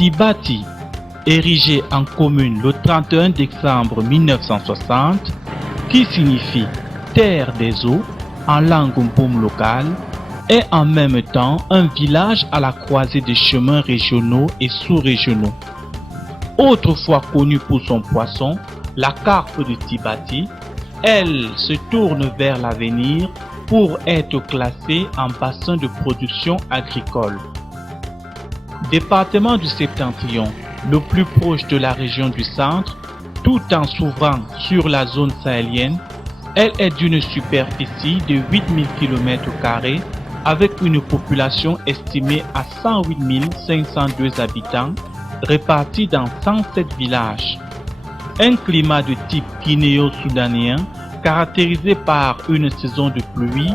Tibati, érigé en commune le 31 décembre 1960, qui signifie terre des eaux en langue mboum locale, est en même temps un village à la croisée des chemins régionaux et sous-régionaux. Autrefois connu pour son poisson, la carpe de Tibati, elle se tourne vers l'avenir pour être classée en bassin de production agricole. Département du Septentrion, le plus proche de la région du centre, tout en s'ouvrant sur la zone sahélienne, elle est d'une superficie de 8000 km² avec une population estimée à 108 502 habitants répartis dans 107 villages. Un climat de type guinéo-soudanien caractérisé par une saison de pluie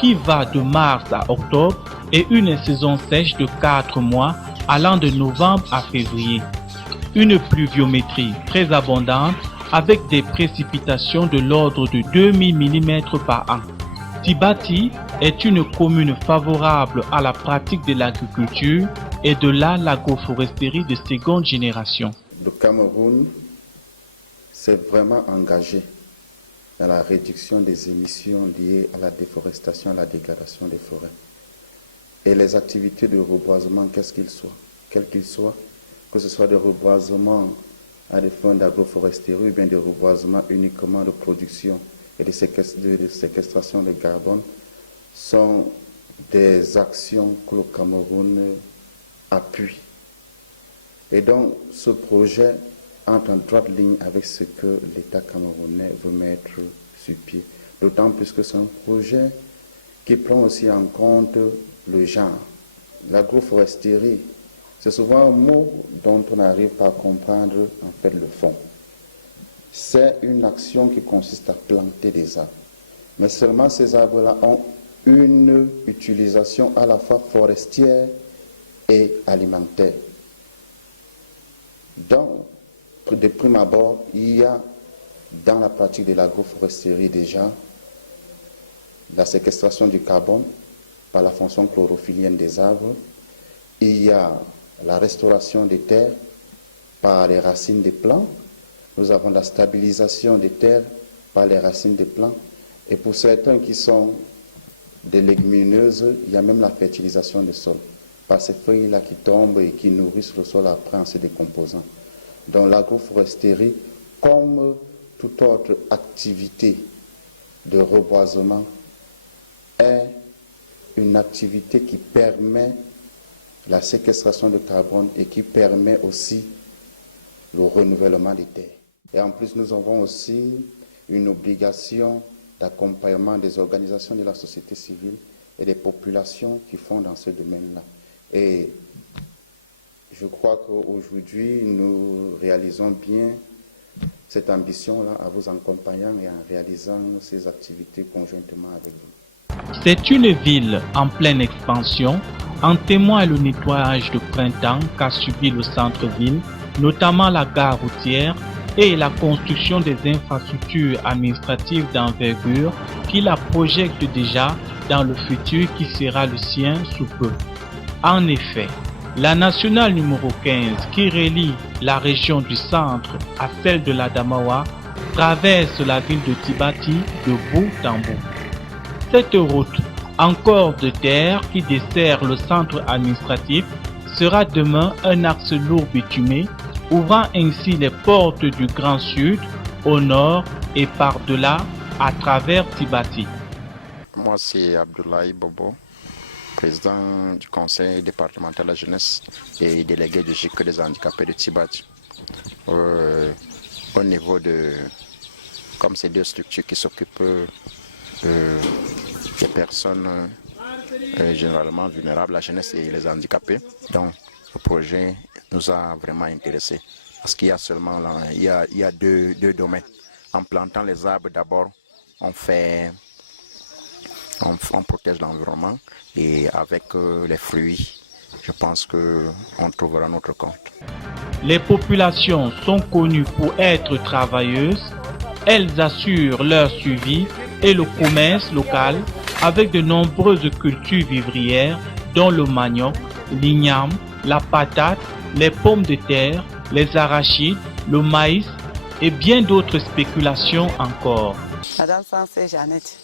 qui va de mars à octobre et une saison sèche de 4 mois allant de novembre à février. Une pluviométrie très abondante avec des précipitations de l'ordre de 2000 mm par an. Tibati est une commune favorable à la pratique de l'agriculture et de l'agroforesterie de seconde génération. Le Cameroun s'est vraiment engagé dans la réduction des émissions liées à la déforestation et à la dégradation des forêts. Et les activités de reboisement, quels qu'ils soient, que ce soit de reboisement à des fins d'agroforesterie ou bien de reboisement uniquement de production et de séquestration de carbone, sont des actions que le Cameroun appuie. Et donc, ce projet entre en droite ligne avec ce que l'État camerounais veut mettre sur pied. D'autant plus que c'est un projet qui prend aussi en compte le genre. L'agroforesterie, c'est souvent un mot dont on n'arrive pas à comprendre en fait le fond. C'est une action qui consiste à planter des arbres. Mais seulement ces arbres-là ont une utilisation à la fois forestière et alimentaire. Donc, de prime abord, il y a dans la pratique de l'agroforesterie déjà la séquestration du carbone par la fonction chlorophyllienne des arbres. Il y a la restauration des terres par les racines des plants. Nous avons la stabilisation des terres par les racines des plants. Et pour certains qui sont des légumineuses, il y a même la fertilisation du sol par ces feuilles-là qui tombent et qui nourrissent le sol après en se décomposant. Donc l'agroforesterie, comme toute autre activité de reboisement, est une activité qui permet la séquestration de carbone et qui permet aussi le renouvellement des terres. Et en plus, nous avons aussi une obligation d'accompagnement des organisations de la société civile et des populations qui font dans ce domaine-là. Et je crois qu'aujourd'hui, nous réalisons bien cette ambition-là en vous accompagnant et en réalisant ces activités conjointement avec vous. C'est une ville en pleine expansion. En témoigne le nettoyage de printemps qu'a subi le centre-ville, notamment la gare routière et la construction des infrastructures administratives d'envergure qui la projette déjà dans le futur qui sera le sien sous peu. En effet, la nationale numéro 15 qui relie la région du centre à celle de l'Adamawa traverse la ville de Tibati de bout en bout. Cette route, encore de terre qui dessert le centre administratif, sera demain un axe lourd bitumé, ouvrant ainsi les portes du Grand Sud au nord et par-delà à travers Tibati. Moi, c'est Abdoulaye Bobo, président du conseil départemental de la jeunesse et délégué du GIC des handicapés de Tibati. Au niveau de, comme ces deux structures qui s'occupent des personnes généralement vulnérables, la jeunesse et les handicapés. Donc, le projet nous a vraiment intéressés parce qu'il y a seulement là, il y a deux domaines. En plantant les arbres, d'abord, on protège l'environnement et avec les fruits, je pense qu'on trouvera notre compte. Les populations sont connues pour être travailleuses. Elles assurent leur suivi et le commerce local avec de nombreuses cultures vivrières dont le manioc, l'igname, la patate les pommes de terre, les arachides, le maïs et bien d'autres spéculations encore. Madame Sansé Jeannette,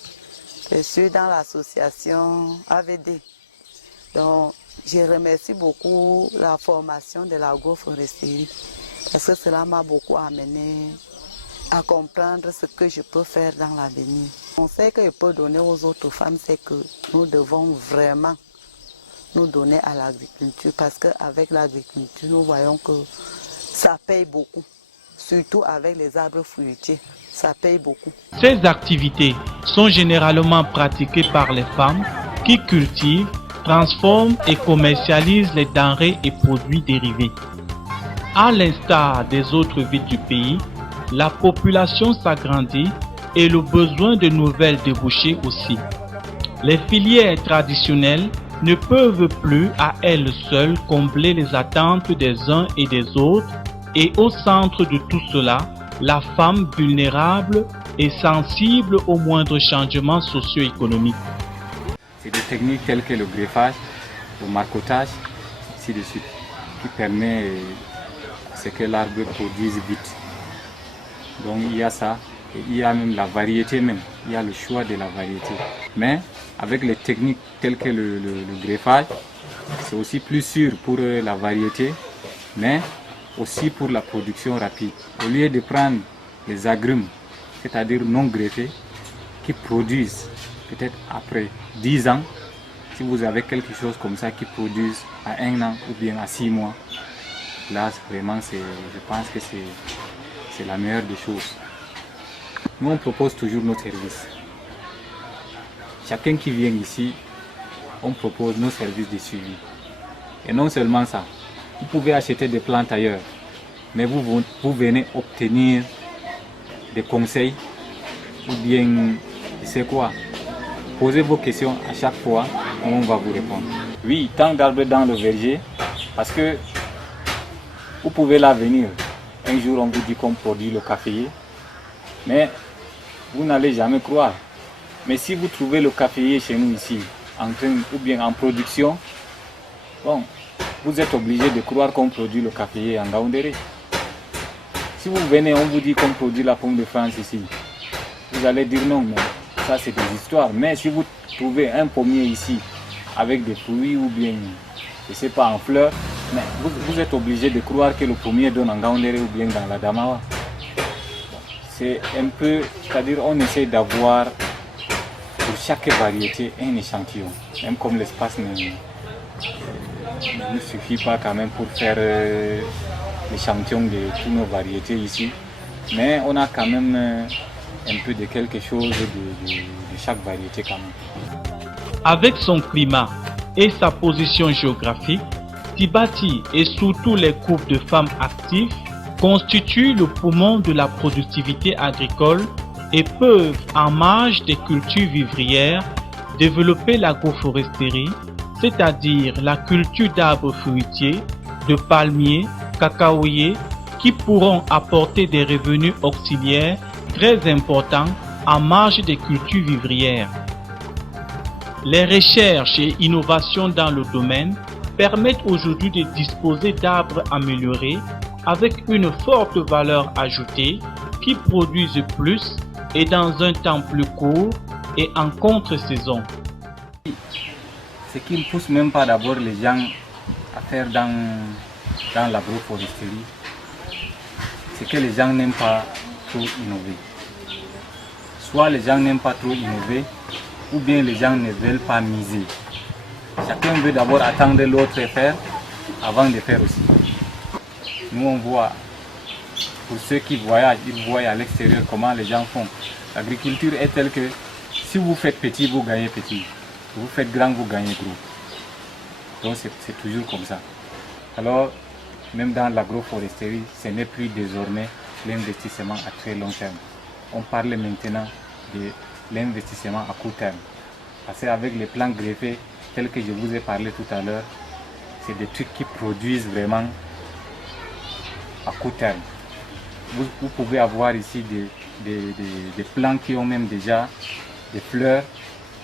je suis dans l'association AVD. Donc, je remercie beaucoup la formation de l'agroforesterie parce que cela m'a beaucoup amené à comprendre ce que je peux faire dans l'avenir. Le conseil que je peux donner aux autres femmes, c'est que nous devons vraiment nous donner à l'agriculture parce qu'avec l'agriculture, nous voyons que ça paye beaucoup, surtout avec les arbres fruitiers, ça paye beaucoup. Ces activités sont généralement pratiquées par les femmes qui cultivent, transforment et commercialisent les denrées et produits dérivés. À l'instar des autres villes du pays, la population s'agrandit et le besoin de nouvelles débouchés aussi. Les filières traditionnelles ne peuvent plus à elles seules combler les attentes des uns et des autres et au centre de tout cela, la femme vulnérable et sensible aux moindres changements socio-économiques. C'est des techniques telles que le greffage, le marcottage, ainsi de suite, qui permet à ce que l'arbre produise vite. Donc il y a ça, et il y a même la variété même, il y a le choix de la variété. Mais avec les techniques telles que le greffage, c'est aussi plus sûr pour la variété, mais aussi pour la production rapide. Au lieu de prendre les agrumes, c'est-à-dire non greffés, qui produisent peut-être après 10 ans, si vous avez quelque chose comme ça qui produise à 1 an ou bien à 6 mois, là vraiment je pense que c'est la meilleure des choses. Nous on propose toujours nos services. Chacun qui vient ici, on propose nos services de suivi. Et non seulement ça, vous pouvez acheter des plantes ailleurs, mais vous venez obtenir des conseils ou bien, je sais quoi, posez vos questions à chaque fois, on va vous répondre. Oui, tant d'arbres dans le verger, parce que vous pouvez là venir. Un jour, on vous dit qu'on produit le caféier, mais vous n'allez jamais croire. Mais si vous trouvez le caféier chez nous ici, en train ou bien en production, bon, vous êtes obligé de croire qu'on produit le caféier en Gaoundéré. Si vous venez, on vous dit qu'on produit la pomme de France ici, vous allez dire non, mais ça c'est des histoires. Mais si vous trouvez un pommier ici avec des fruits ou bien, je ne sais pas, en fleurs, mais vous êtes obligé de croire que le pommier donne en Gaoundéré ou bien dans la Damawa. C'est un peu, c'est-à-dire on essaie d'avoir pour chaque variété un échantillon, même comme l'espace ne suffit pas quand même pour faire l'échantillon de toutes nos variétés ici, mais on a quand même un peu de quelque chose de chaque variété quand même. Avec son climat et sa position géographique, Tibati et surtout les groupes de femmes actives constituent le poumon de la productivité agricole et peuvent, en marge des cultures vivrières, développer l'agroforesterie, c'est-à-dire la culture d'arbres fruitiers, de palmiers, cacaoyers, qui pourront apporter des revenus auxiliaires très importants en marge des cultures vivrières. Les recherches et innovations dans le domaine permettent aujourd'hui de disposer d'arbres améliorés avec une forte valeur ajoutée qui produisent plus et dans un temps plus court et en contre-saison. Ce qui ne pousse même pas d'abord les gens à faire dans l'agroforesterie, c'est que les gens n'aiment pas trop innover. Soit les gens n'aiment pas trop innover, ou bien les gens ne veulent pas miser. Chacun veut d'abord attendre l'autre faire avant de faire aussi. Nous on voit, pour ceux qui voyagent, ils voient à l'extérieur comment les gens font. L'agriculture est telle que si vous faites petit, vous gagnez petit. Si vous faites grand, vous gagnez gros. Donc c'est toujours comme ça. Alors, même dans l'agroforesterie, ce n'est plus désormais l'investissement à très long terme. On parle maintenant de l'investissement à court terme. Parce qu'avec les plants greffés, tels que je vous ai parlé tout à l'heure, c'est des trucs qui produisent vraiment à court terme. Vous pouvez avoir ici des plants qui ont même déjà des fleurs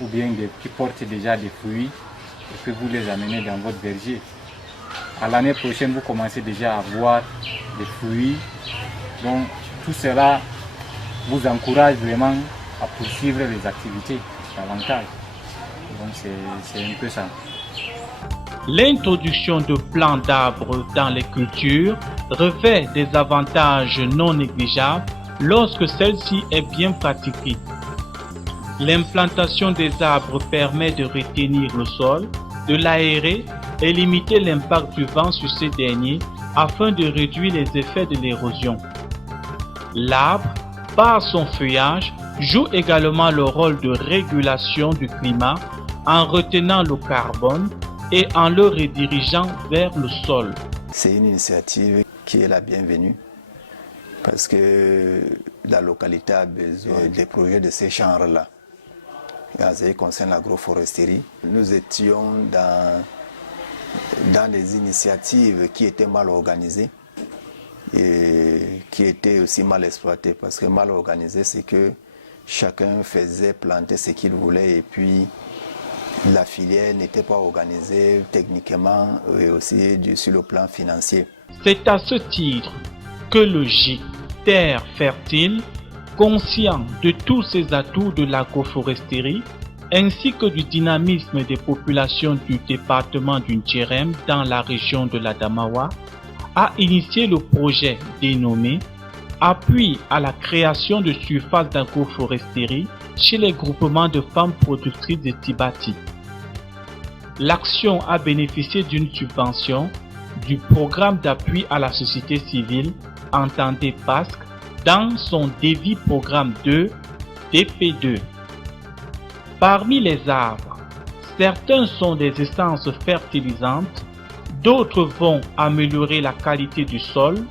ou bien qui portent déjà des fruits et que vous les amenez dans votre verger. À l'année prochaine, vous commencez déjà à avoir des fruits. Donc tout cela vous encourage vraiment à poursuivre les activités davantage. Donc c'est un peu ça. L'introduction de plants d'arbres dans les cultures revêt des avantages non négligeables lorsque celle-ci est bien pratiquée. L'implantation des arbres permet de retenir le sol, de l'aérer et limiter l'impact du vent sur ces derniers afin de réduire les effets de l'érosion. L'arbre, par son feuillage, joue également le rôle de régulation du climat en retenant le carbone et en le redirigeant vers le sol. C'est une initiative qui est la bienvenue parce que la localité a besoin des projets de ce genre-là. En ce qui concerne l'agroforesterie, nous étions dans des initiatives qui étaient mal organisées et qui étaient aussi mal exploitées. Parce que mal organisées, c'est que chacun faisait planter ce qu'il voulait et puis la filière n'était pas organisée techniquement et aussi sur le plan financier. C'est à ce titre que le GIC Terre Fertile, conscient de tous ces atouts de l'agroforesterie, ainsi que du dynamisme des populations du département du Ndjérem dans la région de l'Adamawa, a initié le projet dénommé Appui à la création de surfaces d'agroforesterie chez les groupements de femmes productrices de Tibati. L'action a bénéficié d'une subvention du programme d'appui à la société civile, entendez PASC, dans son DEVI programme 2, DP2. Parmi les arbres, certains sont des essences fertilisantes, d'autres vont améliorer la qualité du sol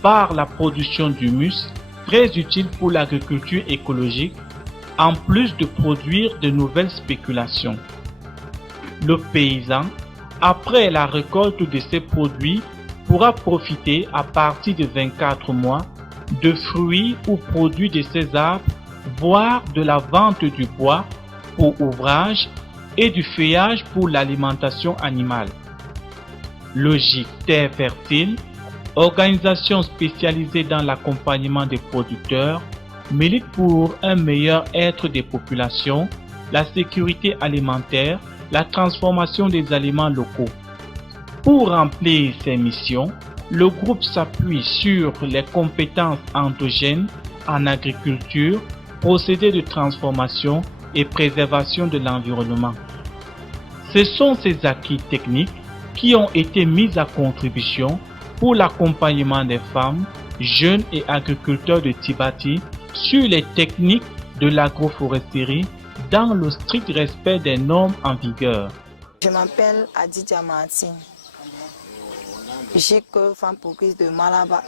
par la production d'humus, très utile pour l'agriculture écologique, en plus de produire de nouvelles spéculations. Le paysan, après la récolte de ces produits, pourra profiter à partir de 24 mois de fruits ou produits de ces arbres, voire de la vente du bois pour ouvrage et du feuillage pour l'alimentation animale. Le GIC Terre Fertile, organisation spécialisée dans l'accompagnement des producteurs, milite pour un meilleur être des populations, la sécurité alimentaire, la transformation des aliments locaux. Pour remplir ces missions, le groupe s'appuie sur les compétences endogènes en agriculture, procédés de transformation et préservation de l'environnement. Ce sont ces acquis techniques qui ont été mis à contribution pour l'accompagnement des femmes, jeunes et agriculteurs de Tibati sur les techniques de l'agroforesterie dans le strict respect des normes en vigueur. Je m'appelle Adidja Martine. J'ai que femme productrice de Malaba,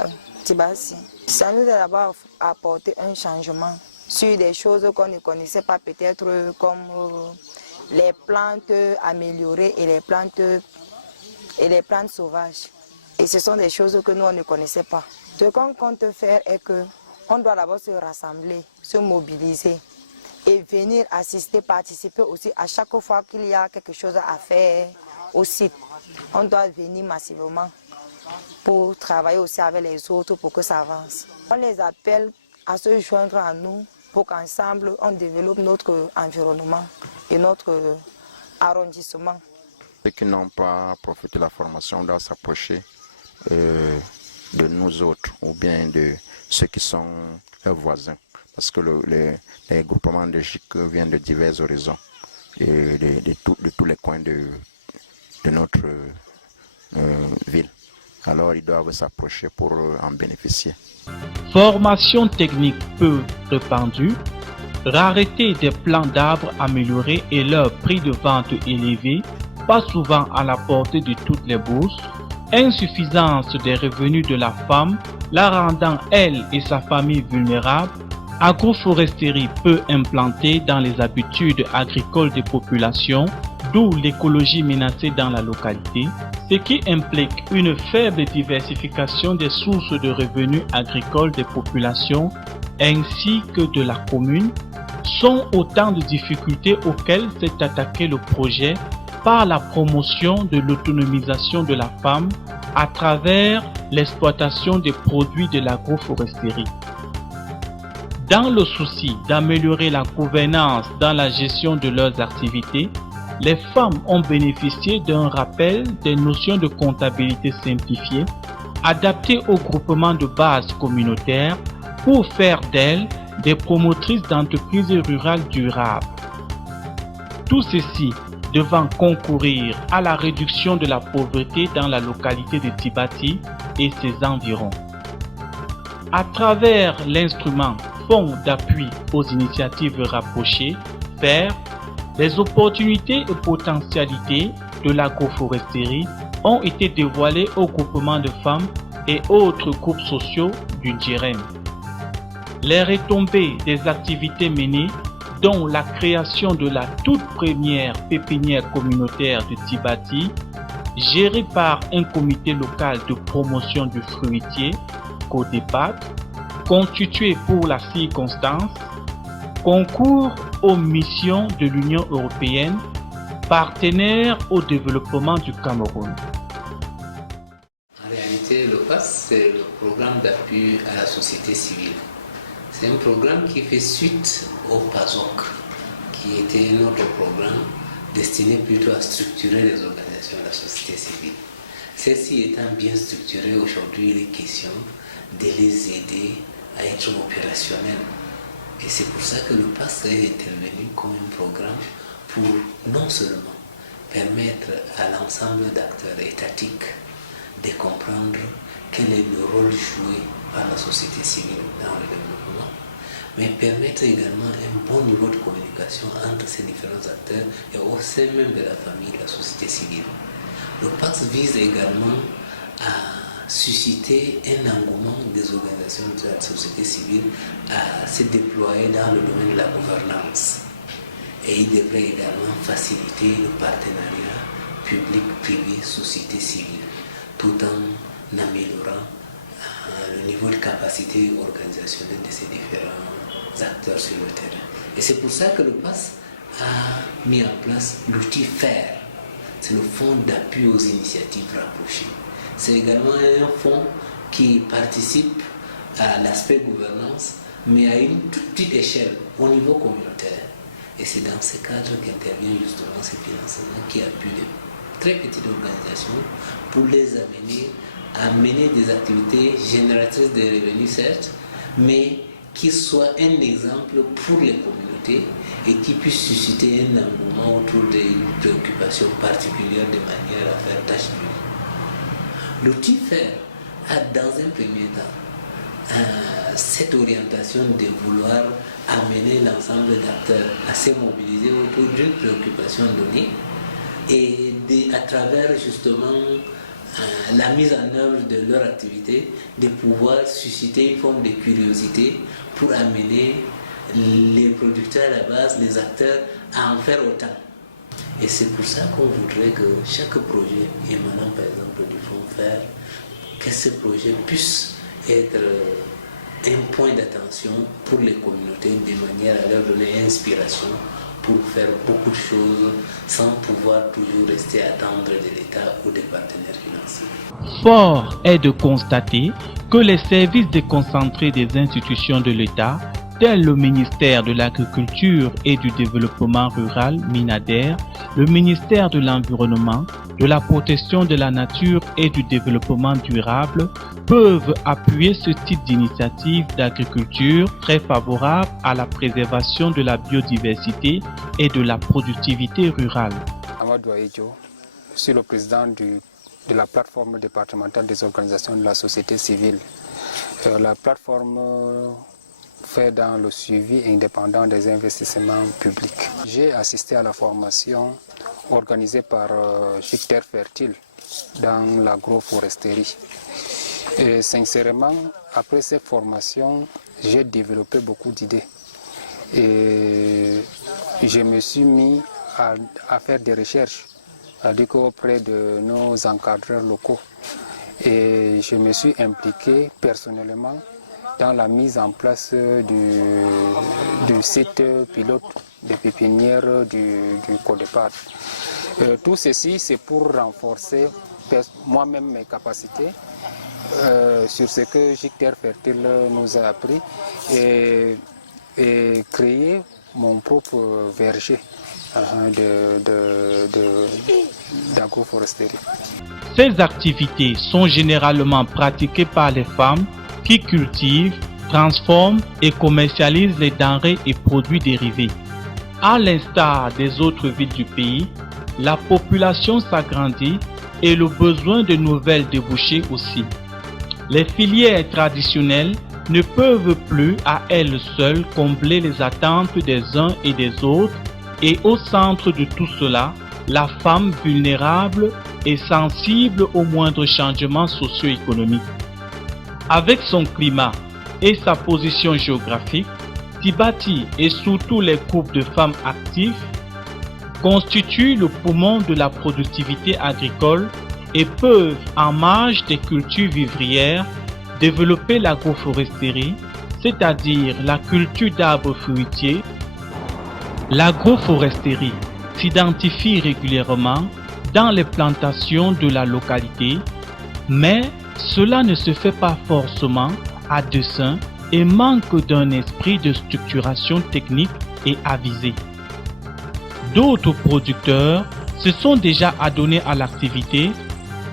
Tibati. Ça nous a d'abord apporté un changement sur des choses qu'on ne connaissait pas, peut-être comme les plantes améliorées et les plantes sauvages. Et ce sont des choses que nous on ne connaissait pas. Ce qu'on compte faire est que on doit d'abord se rassembler, se mobiliser et venir assister, participer aussi à chaque fois qu'il y a quelque chose à faire au site. On doit venir massivement pour travailler aussi avec les autres pour que ça avance. On les appelle à se joindre à nous pour qu'ensemble on développe notre environnement et notre arrondissement. Ceux qui n'ont pas profité de la formation doivent s'approcher de nous autres ou bien de ceux qui sont leurs voisins. Parce que les groupements de GIC viennent de divers horizons et de tous les coins de notre ville. Alors ils doivent s'approcher pour en bénéficier. Formation technique peu répandue, rareté des plants d'arbres améliorés et leur prix de vente élevé, pas souvent à la portée de toutes les bourses, insuffisance des revenus de la femme, la rendant elle et sa famille vulnérables, agroforesterie peu implantée dans les habitudes agricoles des populations, d'où l'écologie menacée dans la localité, ce qui implique une faible diversification des sources de revenus agricoles des populations ainsi que de la commune, sont autant de difficultés auxquelles s'est attaqué le projet par la promotion de l'autonomisation de la femme à travers l'exploitation des produits de l'agroforesterie. Dans le souci d'améliorer la gouvernance dans la gestion de leurs activités, les femmes ont bénéficié d'un rappel des notions de comptabilité simplifiée adaptées au groupement de base communautaire pour faire d'elles des promotrices d'entreprises rurales durables. Tout ceci devant concourir à la réduction de la pauvreté dans la localité de Tibati et ses environs. À travers l'instrument Fonds d'appui aux initiatives rapprochées, FAIR, les opportunités et potentialités de l'agroforesterie ont été dévoilées au groupement de femmes et autres groupes sociaux du Djirem. Les retombées des activités menées, dont la création de la toute première pépinière communautaire de Tibati, gérée par un comité local de promotion du fruitier, CODEPAT, constitué pour la circonstance, concourt aux missions de l'Union européenne, partenaire au développement du Cameroun. En réalité, le PAS, c'est le programme d'appui à la société civile. C'est un programme qui fait suite au PASOC, qui était notre programme destiné plutôt à structurer les organisations de la société civile. Celles-ci étant bien structurées, aujourd'hui, il est question de les aider à être opérationnels. Et c'est pour ça que le PAS est intervenu comme un programme pour non seulement permettre à l'ensemble d'acteurs étatiques de comprendre quel est le rôle joué par la société civile dans le développement, mais permettre également un bon niveau de communication entre ces différents acteurs et au sein même de la famille de la société civile. Le PAS vise également à susciter un engouement des organisations de la société civile à se déployer dans le domaine de la gouvernance. Et il devrait également faciliter le partenariat public-privé, société civile, tout en améliorant le niveau de capacité organisationnelle de ces différents acteurs sur le terrain. Et c'est pour ça que le PAS a mis en place l'outil FAIR, c'est le Fonds d'appui aux initiatives rapprochées. C'est également un fonds qui participe à l'aspect gouvernance, mais à une toute petite échelle, au niveau communautaire. Et c'est dans ce cadre qu'intervient justement ces financements qui appuient de très petites organisations pour les amener à mener des activités génératrices de revenus, certes, mais qui soient un exemple pour les communautés et qui puissent susciter un engouement autour d'une préoccupation particulière de manière à faire tâche d'huile. L'outil FAIR a dans un premier temps cette orientation de vouloir amener l'ensemble d'acteurs à se mobiliser autour d'une préoccupation donnée et à travers justement la mise en œuvre de leur activité, de pouvoir susciter une forme de curiosité pour amener les producteurs à la base, les acteurs, à en faire autant. Et c'est pour ça qu'on voudrait que chaque projet émanant par exemple du fonds FAIR, que ce projet puisse être un point d'attention pour les communautés de manière à leur donner inspiration pour faire beaucoup de choses sans pouvoir toujours rester à attendre de l'État ou des partenaires financiers. Fort est de constater que les services déconcentrés des institutions de l'État, tels le ministère de l'Agriculture et du Développement rural, MINADER, le ministère de l'Environnement, de la Protection de la Nature et du Développement durable, peuvent appuyer ce type d'initiative d'agriculture très favorable à la préservation de la biodiversité et de la productivité rurale. Amadou Aïdjo, je suis le président de la plateforme départementale des organisations de la société civile. La plateforme fait dans le suivi indépendant des investissements publics. J'ai assisté à la formation organisée par Terre Fertile dans l'agroforesterie. Et sincèrement, après cette formation, j'ai développé beaucoup d'idées. Et je me suis mis à faire des recherches, c'est-à-dire auprès de nos encadreurs locaux. Et je me suis impliqué personnellement dans la mise en place du site pilote des pépinières du Codépart. Tout ceci, c'est pour renforcer moi-même mes capacités sur ce que Gic Terre Fertile nous a appris et créer mon propre verger d'agroforesterie. Ces activités sont généralement pratiquées par les femmes qui cultivent, transforment et commercialisent les denrées et produits dérivés. À l'instar des autres villes du pays, la population s'agrandit et le besoin de nouvelles débouchés aussi. Les filières traditionnelles ne peuvent plus à elles seules combler les attentes des uns et des autres, et au centre de tout cela, la femme vulnérable et sensible aux moindres changements socio-économiques. Avec son climat et sa position géographique, Tibati et surtout les groupes de femmes actives constituent le poumon de la productivité agricole et peuvent, en marge des cultures vivrières, développer l'agroforesterie, c'est-à-dire la culture d'arbres fruitiers. L'agroforesterie s'identifie régulièrement dans les plantations de la localité, mais cela ne se fait pas forcément à dessein et manque d'un esprit de structuration technique et avisé. D'autres producteurs se sont déjà adonnés à l'activité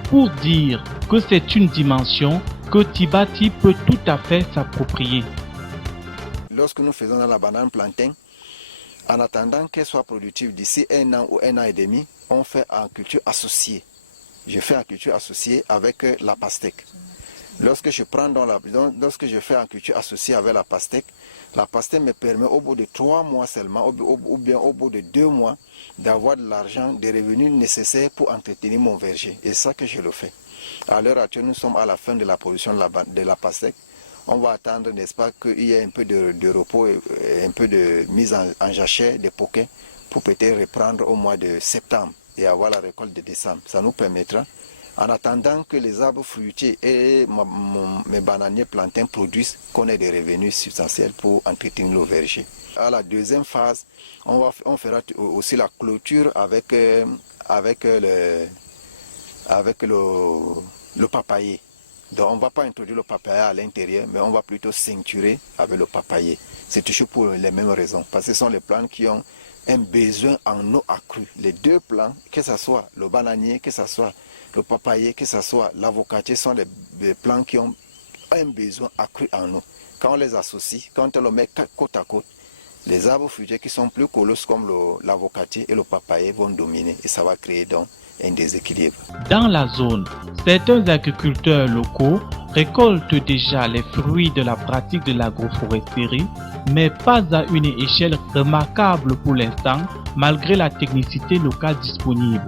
pour dire que c'est une dimension que Tibati peut tout à fait s'approprier. Lorsque nous faisons la banane plantain, en attendant qu'elle soit productive d'ici 1 an ou 1 an et demi, on fait en culture associée. Je fais en culture associée avec la pastèque. Lorsque je fais en culture associée avec la pastèque me permet au bout de 3 mois seulement, ou bien au bout de 2 mois, d'avoir de l'argent, des revenus nécessaires pour entretenir mon verger. Et c'est ça que je le fais. À l'heure actuelle, nous sommes à la fin de la production de la pastèque. On va attendre, n'est-ce pas, qu'il y ait un peu de repos et un peu de mise en jachère des poquets pour peut-être reprendre au mois de septembre et avoir la récolte de décembre. Ça nous permettra, en attendant que les arbres fruitiers et mes bananiers plantains produisent, qu'on ait des revenus substantiels pour entretenir nos vergers. À la deuxième phase, on fera aussi la clôture avec le papayer. Donc on ne va pas introduire le papayer à l'intérieur, mais on va plutôt ceinturer avec le papayer. C'est toujours pour les mêmes raisons, parce que ce sont les plantes qui ont un besoin en eau accrue. Les deux plants, que ce soit le bananier, que ce soit le papayer, que ce soit l'avocatier, sont les plants qui ont un besoin accru en eau. Quand on les associe, quand on les met côte à côte, les arbres fruitiers qui sont plus colosses comme l'avocatier et le papayer vont dominer et ça va créer donc un déséquilibre. Dans la zone, certains agriculteurs locaux récoltent déjà les fruits de la pratique de l'agroforesterie, mais pas à une échelle remarquable pour l'instant, malgré la technicité locale disponible.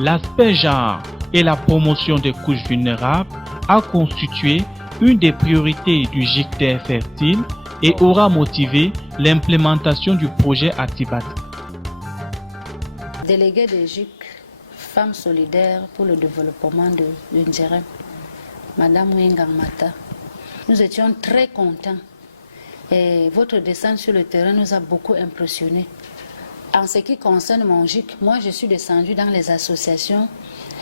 L'aspect genre et la promotion des couches vulnérables a constitué une des priorités du Gic Terre Fertile et aura motivé l'implémentation du projet à Tibati. Délégué de Gic, femme solidaire pour le développement de l'Indjerem, Madame Wengang Mata. Nous étions très contents et votre descente sur le terrain nous a beaucoup impressionnés. En ce qui concerne mon Gic, moi je suis descendue dans les associations,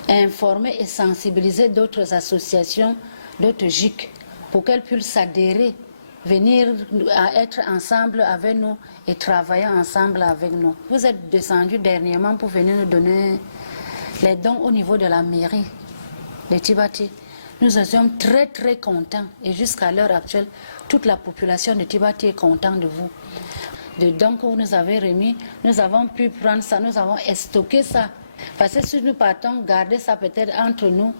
informer et sensibiliser d'autres associations, d'autres Gic, pour qu'elles puissent s'adhérer, venir à être ensemble avec nous et travailler ensemble avec nous. Vous êtes descendus dernièrement pour venir nous donner les dons au niveau de la mairie de Tibati. Nous étions très très contents et jusqu'à l'heure actuelle, toute la population de Tibati est contente de vous. De dons que vous nous avez remis, nous avons pu prendre ça, nous avons stocké ça. Parce que si nous partons garder ça peut-être entre nous,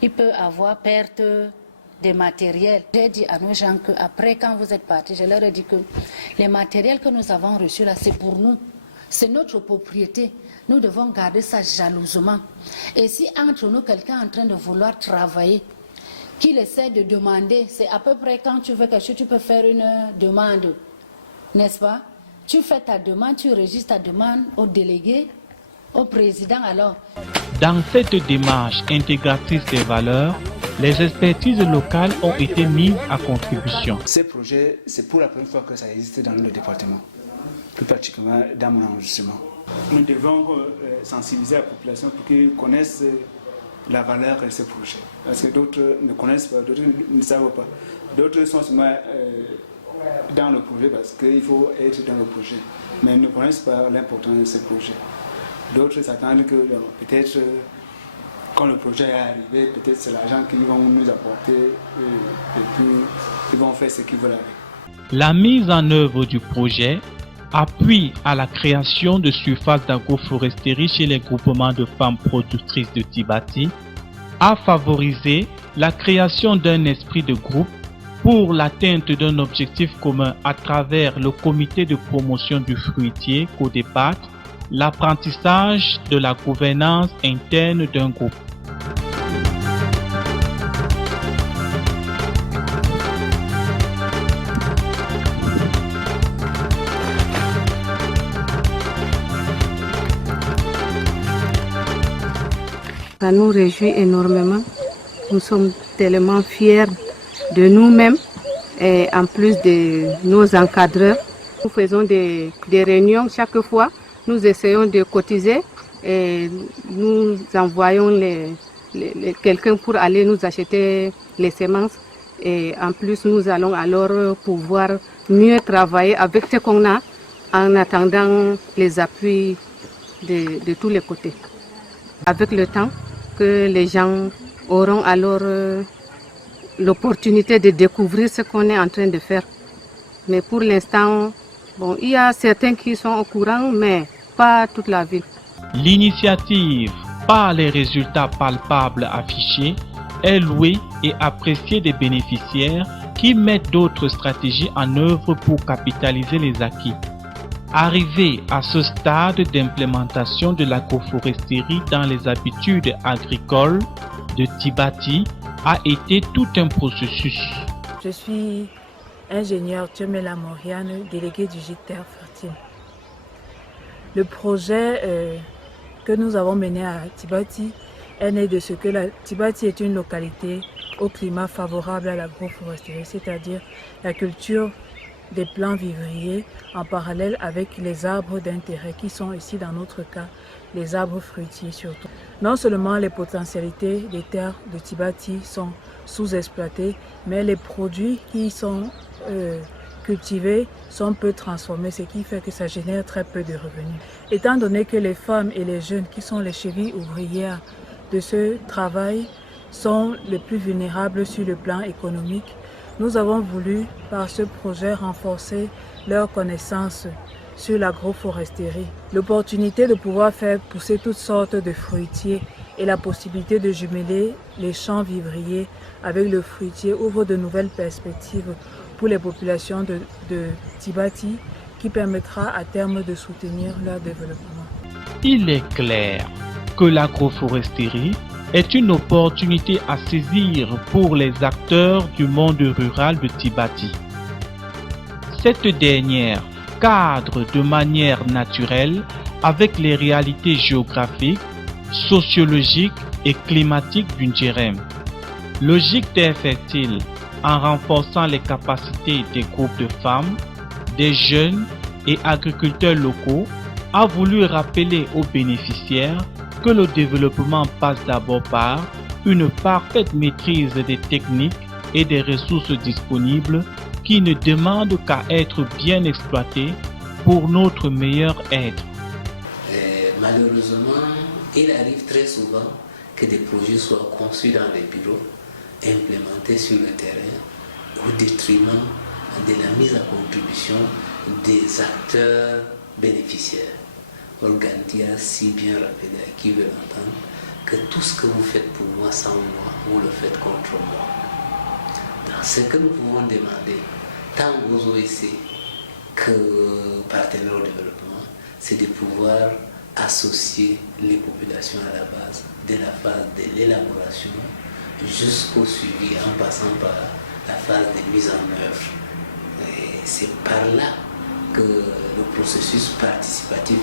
il peut y avoir perte de matériel. J'ai dit à nos gens qu'après, quand vous êtes partis, je leur ai dit que les matériels que nous avons reçus là, c'est pour nous. C'est notre propriété. Nous devons garder ça jalousement. Et si entre nous, quelqu'un est en train de vouloir travailler, qu'il essaie de demander, c'est à peu près quand tu veux quelque chose, tu peux faire une demande, n'est-ce pas? Tu fais ta demande, tu registres ta demande au délégué, au président alors. Dans cette démarche intégratrice des valeurs, les expertises locales ont été mises à contribution. Ces projets, c'est pour la première fois que ça existe dans le département, plus particulièrement dans mon enregistrement. Nous devons sensibiliser la population pour qu'ils connaissent la valeur de ces projets. Parce que d'autres ne connaissent pas, d'autres ne savent pas. D'autres sont seulement dans le projet parce qu'il faut être dans le projet. Mais ils ne connaissent pas l'importance de ces projets. D'autres s'attendent que peut-être quand le projet est arrivé, peut-être c'est l'argent qu'ils vont nous apporter et puis ils vont faire ce qu'ils veulent avec. La mise en œuvre du projet appuie à la création de surfaces d'agroforesterie chez les groupements de femmes productrices de Tibati, a favorisé la création d'un esprit de groupe pour l'atteinte d'un objectif commun à travers le comité de promotion du fruitier CODEPAT, l'apprentissage de la gouvernance interne d'un groupe. Ça nous réjouit énormément. Nous sommes tellement fiers de nous-mêmes et en plus de nos encadreurs. Nous faisons des réunions chaque fois. Nous essayons de cotiser et nous envoyons quelqu'un pour aller nous acheter les semences. Et en plus, nous allons alors pouvoir mieux travailler avec ce qu'on a en attendant les appuis de tous les côtés. Avec le temps, que les gens auront alors l'opportunité de découvrir ce qu'on est en train de faire. Mais pour l'instant, bon, il y a certains qui sont au courant, mais pas toute la ville. L'initiative, par les résultats palpables affichés, est louée et appréciée des bénéficiaires qui mettent d'autres stratégies en œuvre pour capitaliser les acquis. Arrivé à ce stade d'implémentation de l'agroforesterie dans les habitudes agricoles de Tibati a été tout un processus. Je suis ingénieur Tchemela Moriane, délégué du GIC Terre Fertile. Le projet que nous avons mené à Tibati est né de ce que Tibati est une localité au climat favorable à l'agroforesterie, c'est-à-dire la culture des plants vivriers en parallèle avec les arbres d'intérêt qui sont ici dans notre cas les arbres fruitiers surtout. Non seulement les potentialités des terres de Tibati sont sous-exploitées, mais les produits qui sont cultivés sont peu transformés, ce qui fait que ça génère très peu de revenus. Étant donné que les femmes et les jeunes qui sont les chevilles ouvrières de ce travail sont les plus vulnérables sur le plan économique, nous avons voulu, par ce projet, renforcer leurs connaissances sur l'agroforesterie. L'opportunité de pouvoir faire pousser toutes sortes de fruitiers et la possibilité de jumeler les champs vivriers avec le fruitier ouvre de nouvelles perspectives pour les populations de Tibati qui permettra à terme de soutenir leur développement. Il est clair que l'agroforesterie est une opportunité à saisir pour les acteurs du monde rural de Tibati. Cette dernière cadre de manière naturelle avec les réalités géographiques, sociologiques et climatiques du Ndjérém. Logique Terre Fertile, en renforçant les capacités des groupes de femmes, des jeunes et agriculteurs locaux, a voulu rappeler aux bénéficiaires que le développement passe d'abord par une parfaite maîtrise des techniques et des ressources disponibles qui ne demandent qu'à être bien exploitées pour notre meilleur être. Malheureusement, il arrive très souvent que des projets soient conçus dans les bureaux, implémentés sur le terrain, au détriment de la mise à contribution des acteurs bénéficiaires. Organti a si bien rappelé à qui veut l'entendre que tout ce que vous faites pour moi sans moi, vous le faites contre moi. Donc, ce que nous pouvons demander, tant aux OEC que partenaires au développement, c'est de pouvoir associer les populations à la base, de la phase de l'élaboration jusqu'au suivi en passant par la phase de mise en œuvre. Et c'est par là que le processus participatif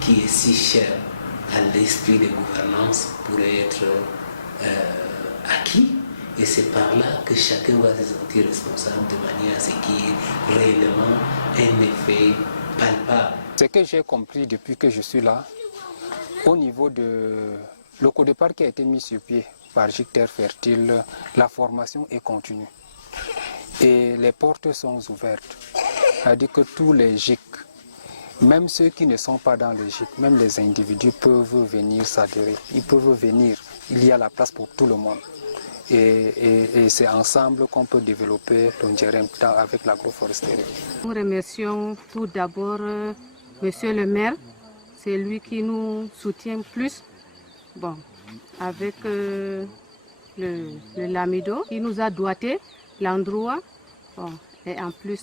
qui est si cher à l'esprit de gouvernance pourrait être acquis Et c'est par là que chacun va se sentir responsable de manière à ce qu'il y ait réellement un effet palpable. Ce que j'ai compris depuis que je suis là, au niveau de l'Ocodépart qui a été mis sur pied par GIC Terre Fertile, la formation est continue. Et les portes sont ouvertes. C'est-à-dire que tous les GIC, même ceux qui ne sont pas dans les GIC, même les individus peuvent venir s'adhérer. Ils peuvent venir, il y a la place pour tout le monde. Et c'est ensemble qu'on peut développer l'Ondjerem avec l'agroforesterie. Nous remercions tout d'abord Monsieur le maire, c'est lui qui nous soutient plus. Bon, avec le Lamido, qui nous a doigté l'endroit. Bon, et en plus,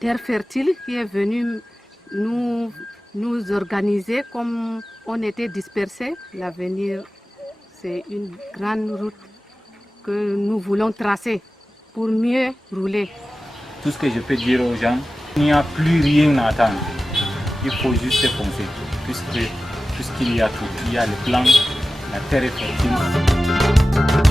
Terre Fertile qui est venu nous organiser comme on était dispersés. L'avenir, c'est une grande route que nous voulons tracer pour mieux rouler. Tout ce que je peux dire aux gens, il n'y a plus rien à attendre. Il faut juste foncer, puisqu'il y a tout. Il y a le plan, la terre est fertile.